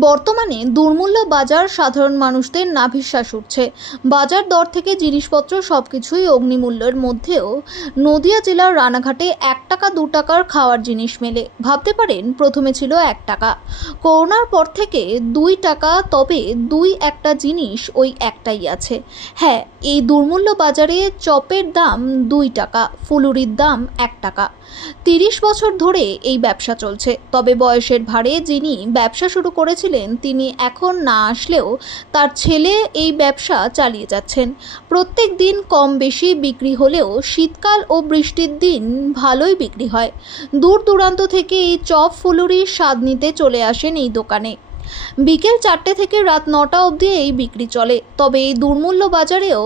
বর্তমানে দুর্মূল্য বাজার সাধারণ মানুষদের নাভিশ্বাস উঠছে। বাজার দর থেকে জিনিসপত্র সবকিছুই অগ্নিমূল্যের মধ্যেও নদিয়া জেলার রানাঘাটে 1 টাকা 2 টাকার খাওয়ার জিনিস মেলে। ভাবতে পারেন প্রথমে ছিল 1 টাকা, করোনার পর থেকে 2 টাকা, তবে একটা জিনিস ওই একটাই আছে। হ্যাঁ, এই দুর্মূল্য বাজারে চপের দাম 2 টাকা, ফুলুরির দাম 1 টাকা। 30 বছর ধরে এই ব্যবসা চলছে। তবে বয়সের ভারে যিনি ব্যবসা শুরু করেছিলেন তিনি এখন না আসলেও তার ছেলে এই ব্যবসা চালিয়ে যাচ্ছেন। প্রত্যেক দিন কম বেশি বিক্রি হলেও শীতকাল ও বৃষ্টির দিন ভালোই বিক্রি হয়। দূর দূরান্ত থেকে এই চপ ফুলুরির স্বাদ নিতে চলে আসেন এই দোকানে। বিকেল 4টে থেকে রাত 9টা অবধি এই বিক্রি চলে। তবে এই দুর্মূল্য বাজারেও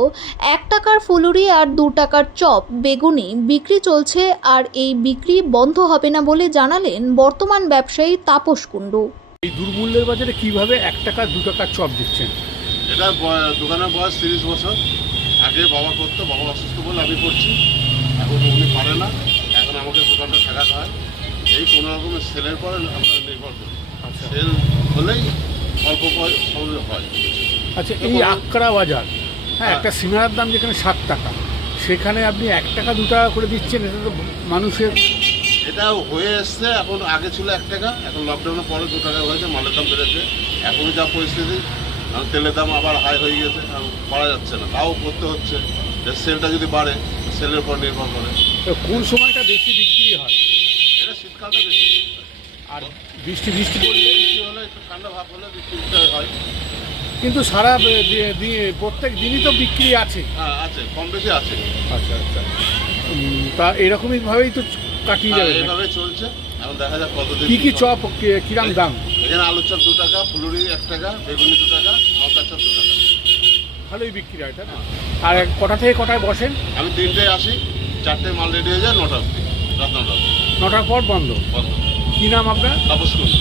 1 টাকার ফুলুরি আর 2 টাকার চপ বেগুনি বিক্রি চলছে, আর এই বিক্রি বন্ধ হবে না বলে জানালেন বর্তমান ব্যবসায়ী তাপস কুণ্ডু। এই দুর্মূল্যের বাজারে কিভাবে 1 টাকা 2 টাকার চপ দিচ্ছেন? এটা দোকানের বয়স 30 বছর। আগে বাবা করতো, বাবা অসুস্থ বলে আমি করছি, এখন উনি পারে না, এখন আমাকে দোকানটা ঠেকাতে হয়। এই কোনো রকমের সেলের পরে আমরা নির্ভর করি। সেল হলেই অল্প সময় হয়। আচ্ছা, এই আকড়া বাজার, হ্যাঁ, একটা সিঙ্গারার দাম যেখানে 7 টাকা, সেখানে আপনি 1 টাকা 2 টাকা করে দিচ্ছেন। এটা তো মানুষের, এটা হয়ে এসছে। এখন আগে ছিল 1 টাকা, এখন লকডাউনের পরে 2 টাকা হয়েছে। মালের দাম বেড়েছে। এখনই যা পরিস্থিতি, তেলের দাম আবার হাই হয়ে গেছে, পারা যাচ্ছে না, তাও করতে হচ্ছে। সেলটা যদি বাড়ে, সেলের উপর নির্ভর করে। কোন সময়টা বেশি বিক্রি হয়? এটা শীতকালটা বেশি। আর বৃষ্টি পড়লে, বৃষ্টি হলে একটু ঠান্ডা ভাব হলে বৃষ্টি হয়। কিন্তু সারা প্রত্যেক দিনই তো বিক্রি আছে। হ্যাঁ, আছে, কম বেশি আছে। আচ্ছা আচ্ছা, তা এরকমই তো কাটিয়ে যাবে। এইভাবে চলছে। এখন দেখা যাক কতদিন। কি চপ কিরাম দাম? এখানে আলুর চপ 2 টাকা, ফুলুরি 1 টাকা, বেগুনি 2 টাকা, লঙ্কা চপ 2 টাকা। ভালোই বিক্রি হয়, তাই না? আর কটা থেকে কটায় বসেন? আমি 3টায় আসি, 4টায় মাল রেডি হয়ে যায়, 9টা অবধি, রাত 9টা অবধি। 9টার পর বন্ধ। বন্ধ। কি নাম আপনার? তাপস কুণ্ডু।